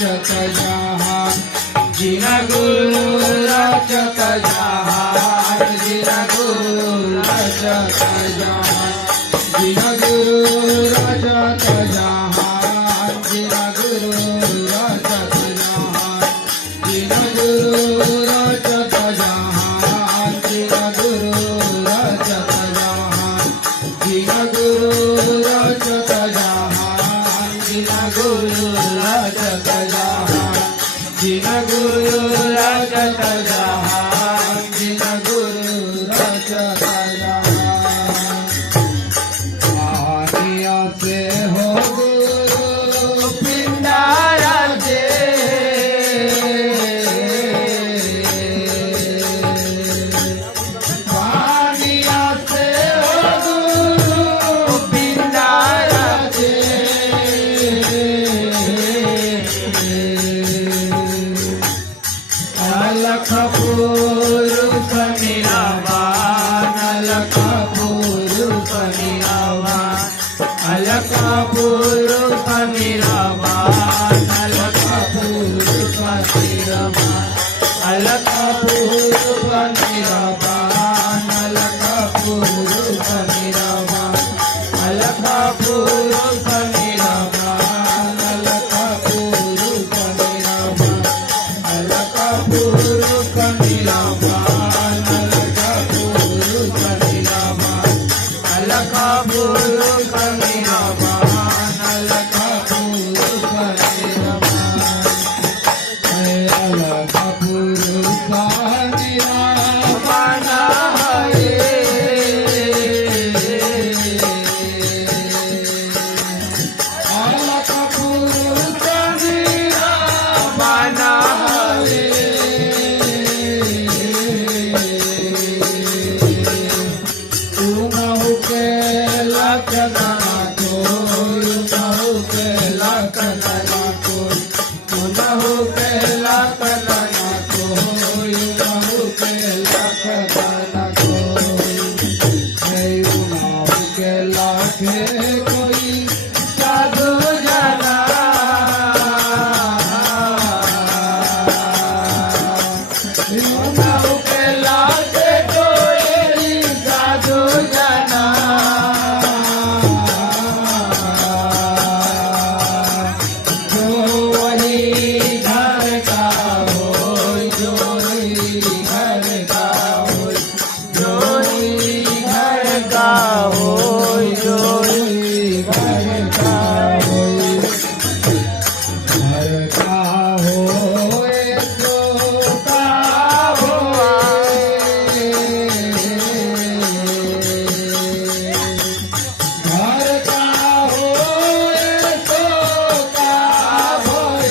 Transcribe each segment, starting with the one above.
रचत जहान, जिन गुरु रचत जहान, जिन गुरु रचत जहान, जिन गुरु रचत जहान, जिन गुरु रचत जहान, जिन गुरु रचत जहान, जिन गुरु रचत जहान, जिन गुरु रचत जहान, जिन गुरु रचत जहान, जिन गुरु रचत जहान, जिन गुरु रचत जहान। आनिया से हो गुरु पिंडारा दे, आनिया से हो गुरु पिंडारा दे, अलख पुरुष निरावान, अलख पुरुष निरावान, अलख पुरुष निरावान, अलख पुरुष निरावान, अलख पुरुष निरावान, अलख पुरुष निरावान, अलख पुरुष निरावान, अलख पुरुष निरावान, अलख पुरुष निरावान, अलख पुरुष निरावान, अलख पुरुष निरावान, अलख पुरुष निरावान, अलख पुरुष निरावान हरे, अलख पुरुष निरावान हरे, तुमहु के लखना कोई, तुमहु के लखना कोई, तुमहु के लखना कोई, तुमहु के लखना कोई, तुमहु के लखे कोई साधु जना, तुमहु के लखे कोई साधु जना, जो वही घर का होय, जो वही घर का होय, जो वही घर का होय, जो वही घर का होय, घर का होय सो का होय, घर का होय सो का होय,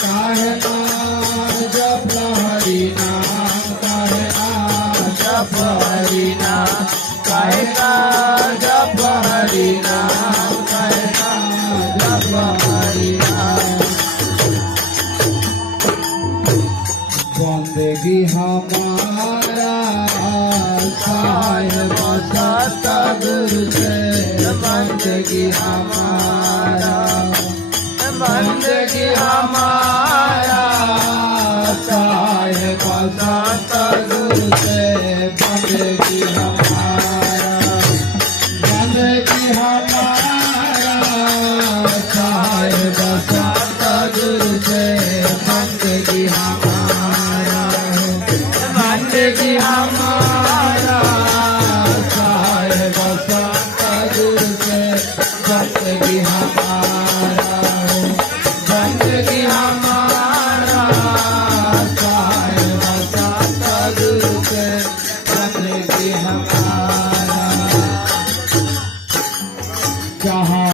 काहे आज जप हरि नाम, काहे आज जप हरि नाम, काहे आज जप हरि नाम, काहे आज जप हरि नाम। बंदगी हमारा साहिब सतगुरु से, बंदगी हमारा, बंदगी हमारा साहिब सतगुरु से, बंदगी हमारा, बंदगी हमारा साहिब सतगुरु से, बंदगी हमारा, बंदगी हमारा साहिब सतगुरु से, बंदगी हमारा।